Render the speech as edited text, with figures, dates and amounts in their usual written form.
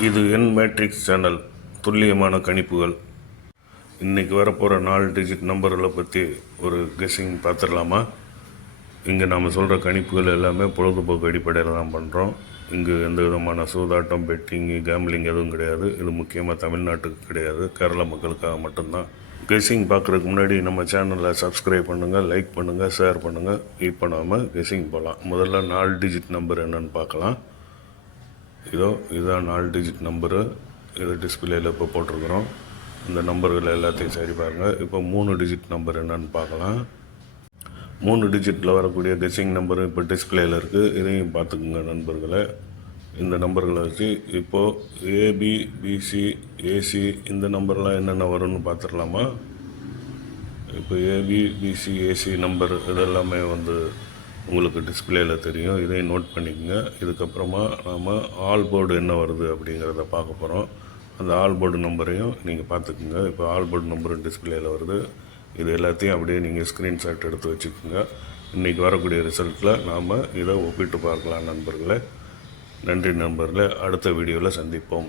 இது என் matrix channel. துல்லியமான கணிப்புகள். இன்றைக்கி வரப்போகிற 4 டிஜிட் நம்பர்களை பற்றி ஒரு கெஸ்ஸிங் பார்த்துடலாமா? இங்கே நாம் சொல்கிற கணிப்புகள் எல்லாமே பொழுதுபோக்கு அடிப்படையில் தான் பண்ணுறோம். இங்கு எந்த விதமான சூதாட்டம், பெட்டிங்கு, கேம்லிங் எதுவும் கிடையாது. இது முக்கியமாக தமிழ்நாட்டுக்கு கிடையாது, கேரள மக்களுக்காக மட்டும்தான். கெஸ்ஸிங் பார்க்குறதுக்கு முன்னாடி நம்ம சேனலை சப்ஸ்கிரைப் பண்ணுங்கள், லைக் பண்ணுங்கள், ஷேர் பண்ணுங்கள். இப்போ நாம் கெஸ்ஸிங் போகலாம். முதல்ல 4 டிஜிட் நம்பர் என்னென்னு பார்க்கலாம். இதுதான் 4 டிஜிட் நம்பரு. இது டிஸ்பிளேயில் இப்போ போட்டிருக்கிறோம். இந்த நம்பர்கள் எல்லாத்தையும் சரி பாருங்கள். இப்போ 3 டிஜிட் நம்பர் என்னென்னு பார்க்கலாம். 3 டிஜிட்டில் வரக்கூடிய கெஸ்ஸிங் நம்பரும் இப்போ டிஸ்பிளேயில் இருக்குது. இதையும் பார்த்துக்குங்க நண்பர்களே. இந்த நம்பர்களை வச்சு இப்போது ஏபி, பிசி, ஏசி இந்த நம்பர்லாம் என்னென்ன வரும்னு பார்த்துடலாமா? இப்போ ஏபி, பிசி, ஏசி நம்பர் இதெல்லாமே உங்களுக்கு டிஸ்பிளேயில் தெரியும். இதையும் நோட் பண்ணிக்கோங்க. இதுக்கப்புறமா நாம் ஆல் போர்டு என்ன வருது அப்படிங்கிறத பார்க்க போகிறோம். அந்த ஆல் போர்டு நம்பரையும் நீங்கள் பார்த்துக்குங்க. இப்போ ஆல் போர்டு நம்பரும் டிஸ்பிளேயில் வருது. இது எல்லாத்தையும் அப்படியே நீங்கள் ஸ்க்ரீன்ஷாட் எடுத்து வச்சுக்கோங்க. இன்றைக்கி வரக்கூடிய ரிசல்ட்டில் நாம் இதை ஒப்பிட்டு பார்க்கலாம் நண்பர்களே. நன்றி நண்பர்களே. அடுத்த வீடியோவில் சந்திப்போம்.